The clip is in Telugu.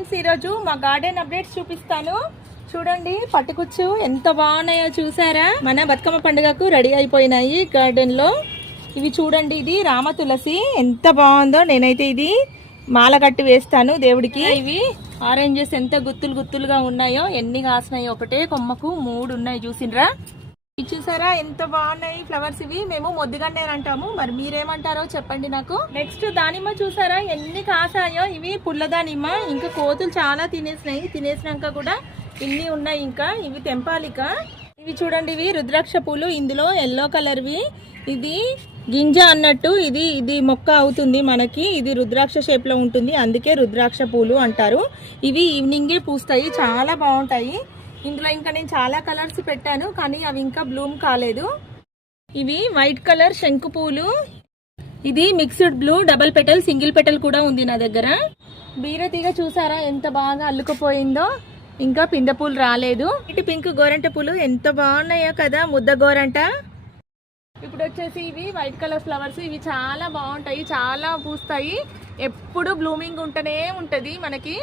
ఫ్రెండ్స్, ఈరోజు మా గార్డెన్ అప్డేట్స్ చూపిస్తాను. చూడండి, పట్టుకుచ్చు ఎంత బాగున్నాయో చూసారా. మన బతుకమ్మ పండుగకు రెడీ అయిపోయినాయి గార్డెన్ లో. ఇవి చూడండి, ఇది రామ తులసి ఎంత బాగుందో. నేనైతే ఇది మాల కట్టి వేస్తాను దేవుడికి. ఇవి ఆరెంజెస్ ఎంత గుత్తులు గుత్తులుగా ఉన్నాయో, ఎన్ని కాసినాయో. ఒకటే కొమ్మకు 3 ఉన్నాయి, చూసిండ్రా. చూసారా ఎంత బాగున్నాయి ఫ్లవర్స్. ఇవి మేము మొద్దుగన్నేరు అంటాము, మరి మీరేమంటారో చెప్పండి నాకు. నెక్స్ట్ దానిమ్మ చూసారా ఎన్ని కాసాయో. ఇవి పుల్ల దానిమ్మ. ఇంకా కోతులు చాలా తినేసినాయి. తినేసినాక కూడా ఇన్ని ఉన్నాయి, ఇంకా ఇవి తెంపాలిక. ఇవి చూడండి, ఇవి రుద్రాక్ష పూలు. ఇందులో ఎల్లో కలర్వి. ఇది గింజ అన్నట్టు ఇది మొక్క అవుతుంది మనకి. ఇది రుద్రాక్ష షేప్ లో ఉంటుంది, అందుకే రుద్రాక్ష పూలు అంటారు. ఇవి ఈవినింగే పూస్తాయి, చాలా బాగుంటాయి. ఇందులో ఇంకా నేను చాలా కలర్స్ పెట్టాను, కానీ అవి ఇంకా బ్లూమ్ కాలేదు. ఇవి వైట్ కలర్ శంకు పూలు. ఇది mixed blue, double petal, single petal కూడా ఉంది నా దగ్గర. బీరతీగ చూసారా ఎంత బాగా అల్లుకుపోయిందో. ఇంకా పిందె పూలు రాలేదు. ఇటు పింక్ గోరంట పూలు ఎంత బాగున్నాయో కదా, ముద్ద గోరంట. ఇప్పుడు వచ్చేసి ఇవి వైట్ కలర్ ఫ్లవర్స్. ఇవి చాలా బాగుంటాయి, చాలా పూస్తాయి. ఎప్పుడు బ్లూమింగ్ ఉంటూనే ఉంటది మనకి.